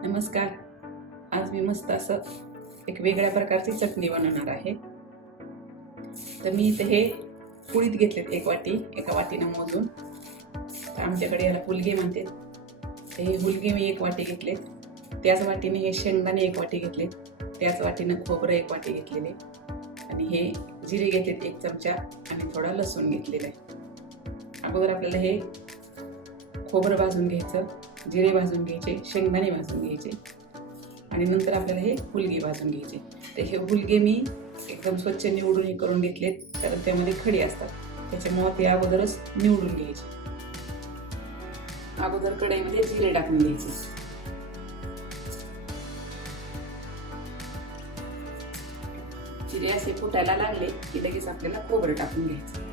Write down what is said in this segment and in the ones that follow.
नमस्कार. आज मी मस्त असं एक वेगळ्या प्रकारची चटणी बनवणार आहे. तर मी इथे हे पुळीत घेतलेत एक वाटी, एका वाटीनं मोजून. तर आमच्याकडे याला हुलगे म्हणते. तर हे हुलगे मी एक वाटी घेतलेत. त्याच वाटीने हे शेंगदाणे एक वाटी घेतलेत. त्याच वाटीनं खोबरं एक वाटी घेतलेले आणि हे जिरे घेतलेत एक चमचा आणि थोडा लसूण घेतलेला आहे. अगोदर आपल्याला हे खोबरं भाजून घ्यायचं, जिरे भाजून घ्यायचे, शेंगदाणे भाजून घ्यायचे आणि नंतर आपल्याला हे हुलगे भाजून घ्यायचे. तर हे हुलगे मी एकदम स्वच्छ निवडून हे करून घेतलेत, कारण त्यामध्ये खडे असतात, त्याच्यामुळे ते अगोदरच निवडून घ्यायचे. अगोदर कढईमध्ये जिरे टाकून घ्यायचे. जिरे असे फुटायला लागले की लगेच आपल्याला खोबरं टाकून घ्यायचं.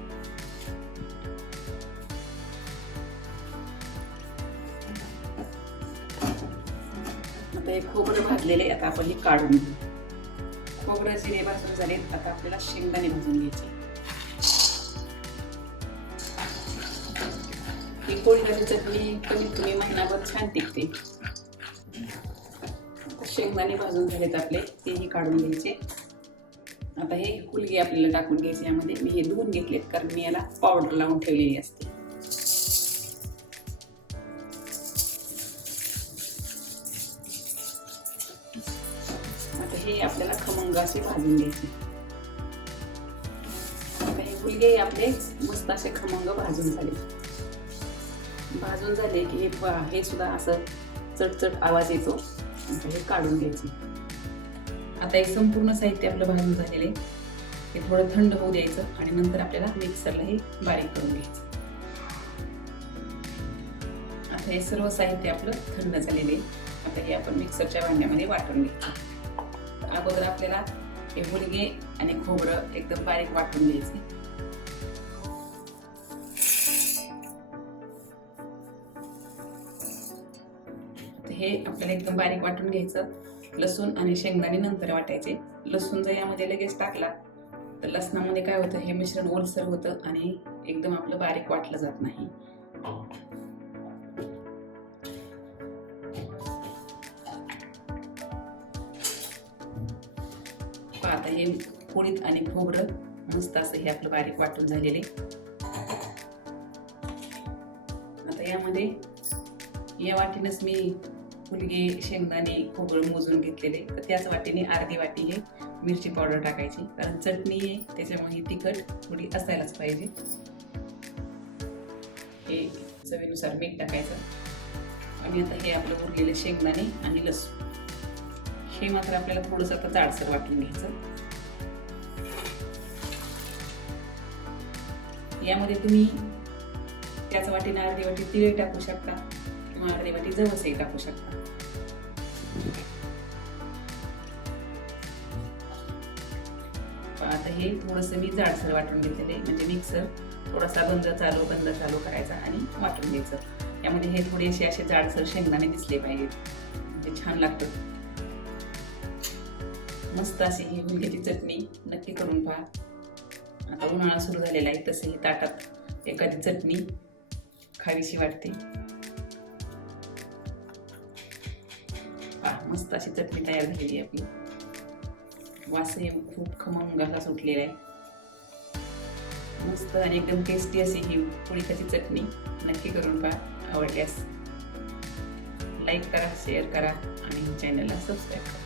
आता हे खोबरं भाजलेले, आता आपण हे काढून घेऊ. खोबरं जिरे भाजून झाले, आता आपल्याला शेंगदाणे भाजून घ्यायचे. ही कोळीची चटणी कमीत कमी महिनाभर छान टिकते. शेंगदाणे भाजून झालेत आपले, तेही काढून घ्यायचे. आता हे हुलगे आपल्याला टाकून घ्यायचे. यामध्ये मी हे धुवून घेतलेत, कारण मी याला पावडर लावून ठेवलेली असते. आता हे आपल्याला खमंग असे भाजून घ्यायचे. आता हे हुलगे आपले मस्त असे खमंग भाजून झाले की हे सुद्धा असं चटचट आवाज येतो. आता हे काढून घ्यायचे. आता हे संपूर्ण साहित्य आपलं भाजून झालेले, हे थोडं थंड होऊ द्यायचं आणि नंतर आपल्याला मिक्सरला हे बारीक करून घ्यायचं. आता हे सर्व साहित्य आपलं थंड झालेले, आता हे आपण मिक्सरच्या भांड्यामध्ये वाटून घ्यायचं. अगोदर आपल्याला हे हुलगे आणि खोबरं एकदम बारीक वाटून घ्यायचे. हे आपल्याला एकदम बारीक वाटून घ्यायचं. लसूण आणि शेंगदाणे नंतर वाटायचे. लसूण जर यामध्ये लगेच टाकला तर लसणामध्ये काय होतं, हे मिश्रण ओलसर होतं आणि एकदम आपलं बारीक वाटलं जात नाही. आता हे पोळीत आणि खोबरं मस्त असं हे आपलं बारीक वाटून झालेले. आता यामध्ये या वाटीनंच मी हुलगे, शेंगदाणे, खोबरं मोजून घेतलेले, तर त्याच वाटीने अर्धी वाटी हे मिरची पावडर टाकायची, कारण चटणी आहे त्याच्यामुळे तिखट थोडी असायलाच पाहिजे. हे चवीनुसार मीठ टाकायचं आणि आता हे आपलं उरलेले शेंगदाणे आणि लसूण हे मात्र आपल्याला थोडंसं आता जाडसर वाटून घ्यायचं. यामध्ये तुम्ही त्याच वाटीने अर्धी वाटी तीळ टाकू शकता किंवा अर्धी वाटी जवसही टाकू शकता. आता हे थोडंसं मी जाडसर वाटून घेतलेले, म्हणजे मिक्सर थोडासा बंद चालू करायचा आणि वाटून घ्यायचं. यामध्ये हे थोडेसे असे जाडसर शेंगदाणे दिसले पाहिजेत, म्हणजे छान लागतं. मस्त अशी ही हुलग्याची चटणी नक्की करून पहा. आता उन्हाळा सुरू झालेला आहे, तसेही ताटात एखादी चटणी खावीशी वाटते. मस्त अशी चटणी तयार झालेली आहे आपली. वासही खूप खमंग असा सुटलेला आहे. मस्त आणि एकदम टेस्टी अशी ही हुलग्याची चटणी नक्की करून पहा. आवडल्यास लाईक करा, शेअर करा आणि चॅनलला सबस्क्राईब करा.